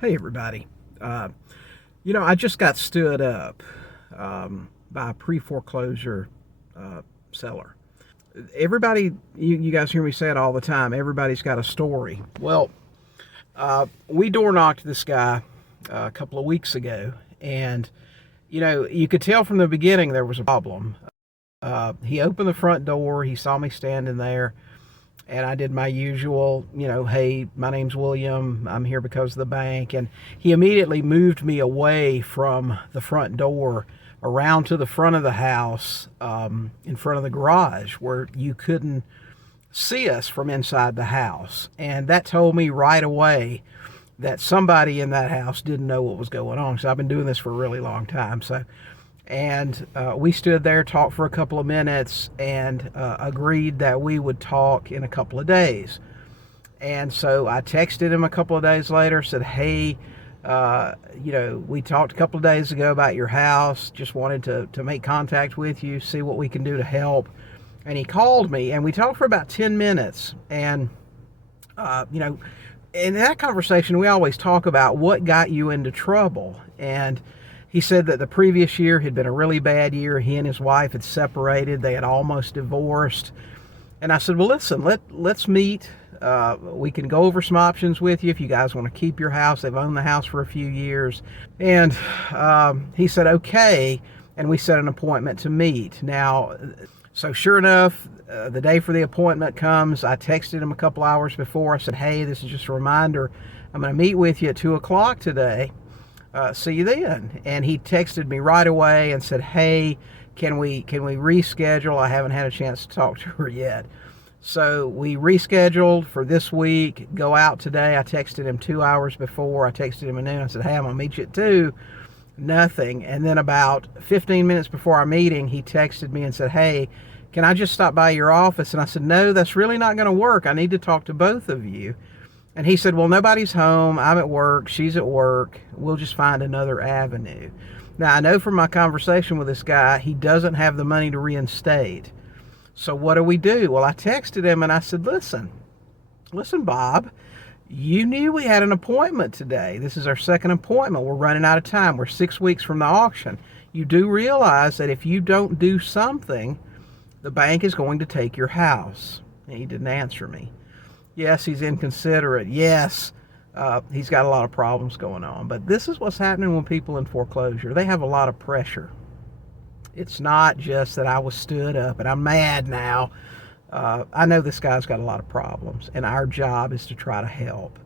Hey everybody. I just got stood up by a pre-foreclosure seller. Everybody, you guys hear me say it all the time, everybody's got a story. Well, we door knocked this guy a couple of weeks ago, and you could tell from the beginning there was a problem. He opened the front door, he saw me standing there, and I did my usual, hey, my name's William, I'm here because of the bank. And he immediately moved me away from the front door around to the front of the house, in front of the garage where you couldn't see us from inside the house. And that told me right away that somebody in that house didn't know what was going on. So I've been doing this for a really long time. And we stood there, talked for a couple of minutes, and agreed that we would talk in a couple of days. And so I texted him a couple of days later, said, hey, we talked a couple of days ago about your house, just wanted to make contact with you, see what we can do to help. And he called me, and we talked for about 10 minutes. And, in that conversation, we always talk about what got you into trouble. And he said that the previous year had been a really bad year. He and his wife had separated. They had almost divorced. And I said, well, listen, let's meet. We can go over some options with you if you guys want to keep your house. They've owned the house for a few years. And he said, okay. And we set an appointment to meet. Now, so sure enough, the day for the appointment comes. I texted him a couple hours before. I said, hey, this is just a reminder. I'm going to meet with you at 2 o'clock today. See you then. And he texted me right away and said, hey, can we reschedule? I haven't had a chance to talk to her yet. So we rescheduled for this week, go out today. I texted him 2 hours before. I texted him at noon. I said, hey, I'm going to meet you at 2. Nothing. And then about 15 minutes before our meeting, he texted me and said, hey, can I just stop by your office? And I said, no, that's really not going to work. I need to talk to both of you. And he said, well, nobody's home. I'm at work. She's at work. We'll just find another avenue. Now, I know from my conversation with this guy, he doesn't have the money to reinstate. So what do we do? Well, I texted him and I said, listen, Bob, you knew we had an appointment today. This is our second appointment. We're running out of time. We're 6 weeks from the auction. You do realize that if you don't do something, the bank is going to take your house. And he didn't answer me. Yes, he's inconsiderate. Yes, he's got a lot of problems going on. But this is what's happening when people in foreclosure. They have a lot of pressure. It's not just that I was stood up and I'm mad now. I know this guy's got a lot of problems, and our job is to try to help.